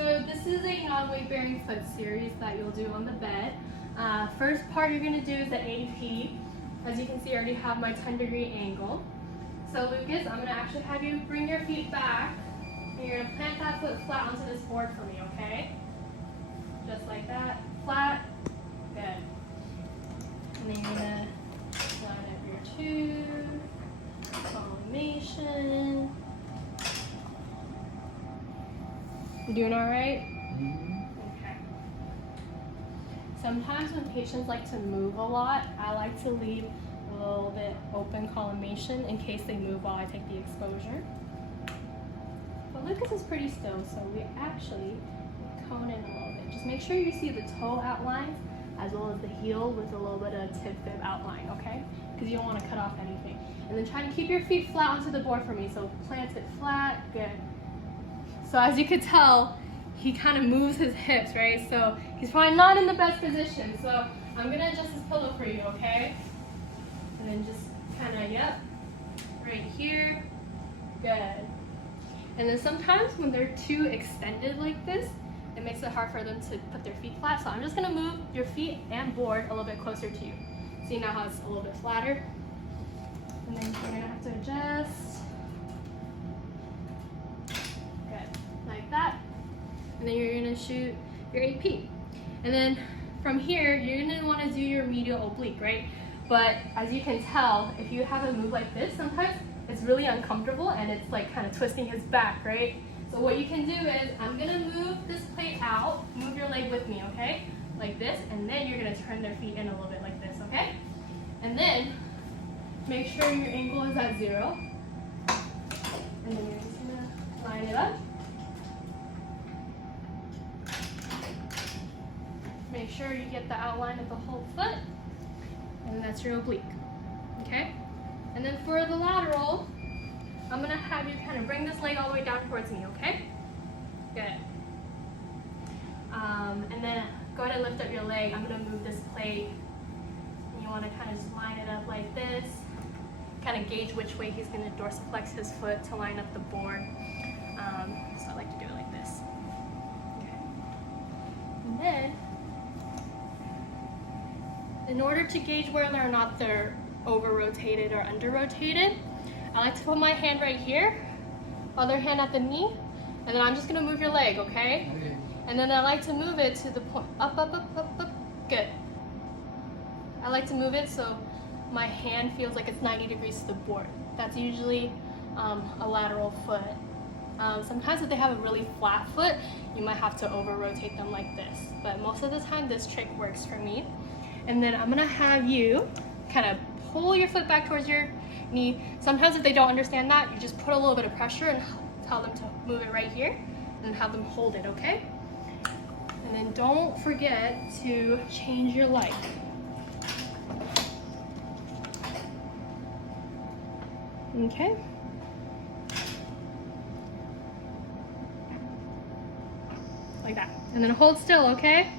So this is a non-weight bearing foot series that you'll do on the bed. First part you're going to do is the AP. As you can see, I already have my 10-degree angle. So Lucas, I'm going to actually have you bring your feet back, and you're going to plant that foot flat onto this board for me, okay? Just like that, flat, good. And then you're going to line up your tube, collimation. You doing all right? Okay. Sometimes when patients like to move a lot, I like to leave a little bit open collimation in case they move while I take the exposure. But Lucas is pretty still, so we actually cone in a little bit. Just make sure you see the toe outlines as well as the heel with a little bit of tib-fib outline, okay? Because you don't want to cut off anything. And then try to keep your feet flat onto the board for me. So plant it flat, good. So as you could tell, he kind of moves his hips, right? So he's probably not in the best position. So I'm gonna adjust his pillow for you, okay? And then just kind of, yep, right here, good. And then sometimes when they're too extended like this, it makes it hard for them to put their feet flat. So I'm just gonna move your feet and board a little bit closer to you. See now how it's a little bit flatter? And then you're gonna have to adjust. That, and then you're gonna shoot your AP. And then from here, you're gonna wanna do your medial oblique, right? But as you can tell, if you have a move like this, sometimes it's really uncomfortable and it's like kind of twisting his back, right? So what you can do is, I'm gonna move this plate out, move your leg with me, okay? Like this, and then you're gonna turn their feet in a little bit like this, okay? And then, make sure your ankle is at 0. And then you're just gonna line it up. Make sure you get the outline of the whole foot, and that's your oblique, okay? And then for the lateral, I'm gonna have you kind of bring this leg all the way down towards me, okay? Good. And then go ahead and lift up your leg. I'm gonna move this plate. And you wanna kind of just line it up like this. Kind of gauge which way he's gonna dorsiflex his foot to line up the board. So I like to do it like this. Okay. And then, in order to gauge whether or not they're over-rotated or under-rotated, I like to put my hand right here, other hand at the knee, and then I'm just gonna move your leg, okay? And then I like to move it to the point, up, up, up, up, up, good. I like to move it so my hand feels like it's 90 degrees to the board. That's usually a lateral foot. Sometimes if they have a really flat foot, you might have to over-rotate them like this. But most of the time, this trick works for me. And then I'm gonna have you kind of pull your foot back towards your knee. Sometimes if they don't understand that, you just put a little bit of pressure and tell them to move it right here and have them hold it, okay? And then don't forget to change your leg. Okay? Like that. And then hold still, okay?